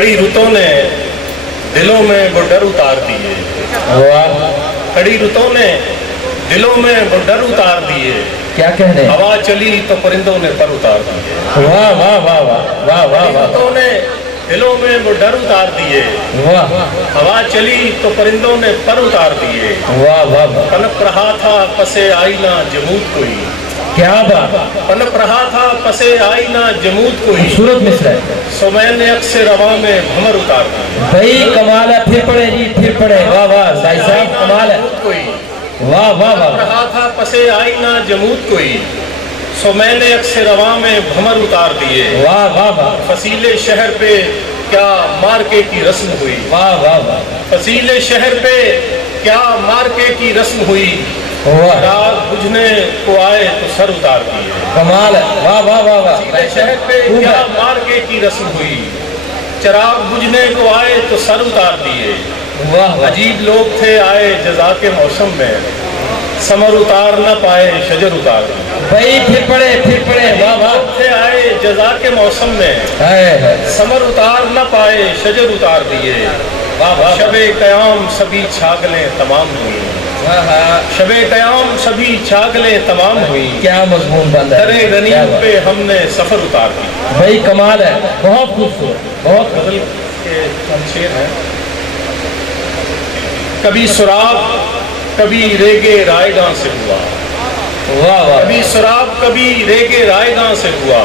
कड़ी रुतों ने दिलों में वो डर उतार दिए। कड़ी रुतों ने दिलों में वो डर उतार दिए। क्या कहने, हवा चली तो परिंदों ने पर उतार दिए। वाह वाह वाह वाह वाह वाह वाह, रुतों ने दिलों में वो डर उतार दिए। वाह हवा चली तो परिंदों ने पर उतार दिए। वाह वाह वाह, पनप रहा था पसे आईना जमूद कोई। क्या बात, पनप रहा था पसे आईना जमूद कोई। खूबसूरत मिसरा है सो मैंने अक्सर रवा में भंवर उतार दी। भाई, कमाल है। फिर पढ़े जी, फिर पढ़े। वाह वाह भाई साहब, कमाल है। कोई वाह वाह वाह, रहा था पसे आईना जमूद कोई। सो मैंने अक्सर रवा में भंवर उतार दिए। वाह वाह वाह, फसीले शहर पे क्या मार्के की रस्म हुई। वाह वाह वाह, फसीले शहर पे क्या मार्के की रस्म हुई। वाह, राग बुझने को आए तो सर उतार दिए। कमाल है। वाह वाह वाह वाह, फसीले शहर पे खूब क्या है। मार्के की रस्म हुई। चराग बुझने को आए तो सर उतार दिए। वाह वाह, अजीब लोग थे आए जजा के मौसम में। समर उतार न पाए शजर उतार दिए। भाई फिर पढ़े, फिर पढ़े। वाह वाह, लोग थे आए जजा के मौसम में। है। समर उतार न पाए शजर उतार दिए। वाह वाह, शबे कयाम सभी छागलें तमाम हुई। हाँ हाँ, शबे कयाम सभी छागलें तमाम हुई। क्या मजमून बंद है। दरे क्या गनीम बात। पे हमने सफर उतार दी। भाई कमाल है, बहुत खूबसूरत, बहुत गजल के चंद शेर हैं। कभी सुराग कभी रेगे रायगां से हुआ। वाह वाह, कभी सुराग कभी रेगे रायगां से हुआ।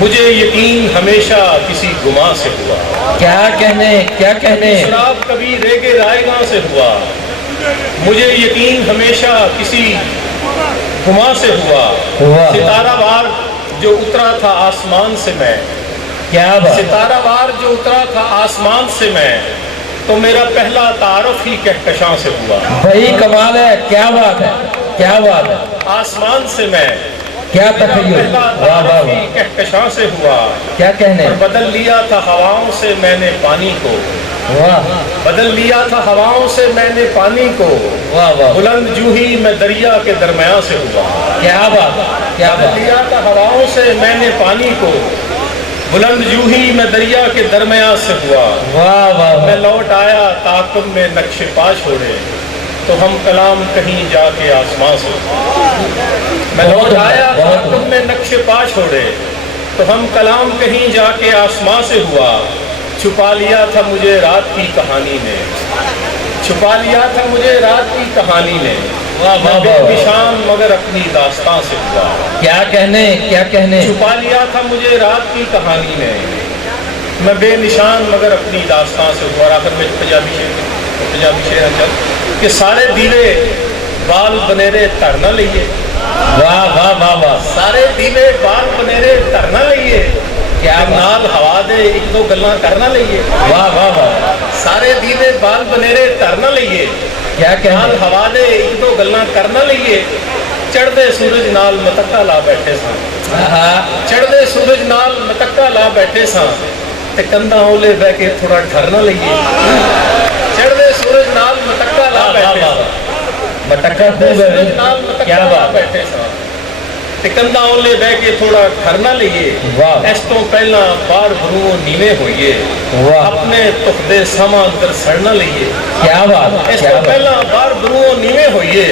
मुझे यकीन हमेशा किसी गुमा से हुआ। क्या कहने, क्या कहने। शराब कभी रेगे रायगां से हुआ। मुझे यकीन हमेशा किसी गुमा से हुआ। वाह। सितारा वार जो उतरा था आसमान से मैं। क्या बात, सितारा वार जो उतरा था आसमान से मैं। तो मेरा पहला तारुफ ही कहकशां से हुआ। भाई कमाल है। क्या बात है, क्या बात है। आसमान से मैं क्या मेरा तखय्युल। पहला वाह वाह तारुफ ही वाह, कहकशां से हुआ। क्या कहने। और बदल लिया था हवाओं से मैंने पानी को। वाह बदल लिया था हवाओं से मैंने पानी को। वाह वाह, बुलंद जूही मैं दरिया के दरमियान से हुआ। क्या बात, क्या बदल बात। लिया था हवाओं से मैंने पानी को। बुलंद जूही मैं दरिया के दरमियान से हुआ। वाह वाह मैं वाह, लौट आया ताकुब में नक्शे पा छोड़े। तो हम कलाम कहीं जाके आसमां से। मैं बहुत लौट आया बहुत ताकुब में नक्शे पा छोड़े। तो हम कलाम कहीं जाके आसमां से हुआ। छुपा लिया था मुझे रात की कहानी ने। छुपा लिया था मुझे रात की कहानी ने। वाह वाह मैं वाह, बेनिशान मगर अपनी दास्तां से हुआ। क्या कहने, क्या कहने। छुपा लिया था मुझे रात की कहानी ने। मैं बेनिशान मगर अपनी दास्तां से हुआ। आखिर में पंजाबी शेर है कि सारे दीवे बाल बनेरे धरना लइए। वाह वाह वाह वाह, सारे दीवे बाल बनेरे धरना लइए। क्या बात। नाल हवा दे एक दो गल्लां करना लइए। वाह वाह वाह, सारे दीवे बाल बनेरे धरना लइए। क्या नाल कहने। हवा दे एक दो गल्लां करना लइए। चढ़दे सूरज नाल मतक्का ला बैठे सां। हाँ, चढ़दे सूरज नाल मतक्का ला बैठे सां। ते कंधां ओले बह के थोड़ा ठहरना लइए। चढ़दे सूरज नाल मतक्का ला बैठे सां। मटक्का खूब सूरज है। नाल मतक्का क्या ला बात है। बैठे सां। ते कंधां ओले बह के थोड़ा ठहरना लइए। वाह। इस तो पहला बार भरूओं नीवे होइए। वाह, अपने तुखदे समा अंदर सड़ना लइए। क्या बात, इस क्या तो बात। पहला बार भरूओं नीवे होइए।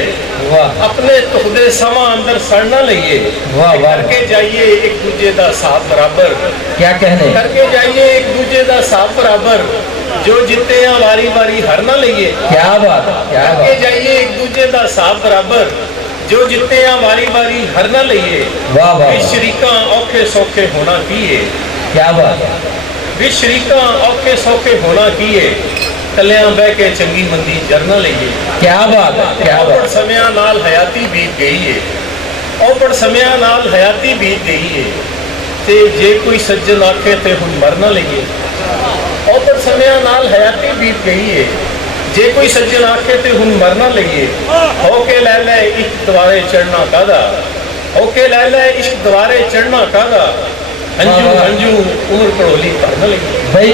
वाह अपने तुखदे समा अंदर सड़ना लइए। वाह वाह, करके जाइए एक दूजे दा साथ बराबर। क्या कहने। करके जाइए एक दूजे दा साथ बराबर। जो जिते हैं वारी वारी हर ना लइए। क्या बात, क्या करके बात। जाइए एक दूजे दा साथ बराबर। जो जिते हैं वारी वारी हर ना लइए। वाह वाह विच वाह, शरीकां औखे सौखे होना कीए। क्या बात। विच शरीकां औखे सौखे होना कीए। कलियां बह के चंगी मंदी जरना लइए। क्या बात है, क्या औपड़ बात। समियां नाल हयाती बीत गई है। औपड़ समियां नाल हयाती बीत गई है। ते जे कोई सज्जन आखे ते हुण मर ना लइए। औपड़ समियां नाल हयाती बीत गई है। जे कोई सज्जन आखे ते हुण मर ना लइए। होके लै लै इश्क द्वारे चढ़ना कादा। होके लै लै इश्क द्वारे चढ़ना कादा। हंजू हंजू उम्र कड़ोली कर ना लइए। भाई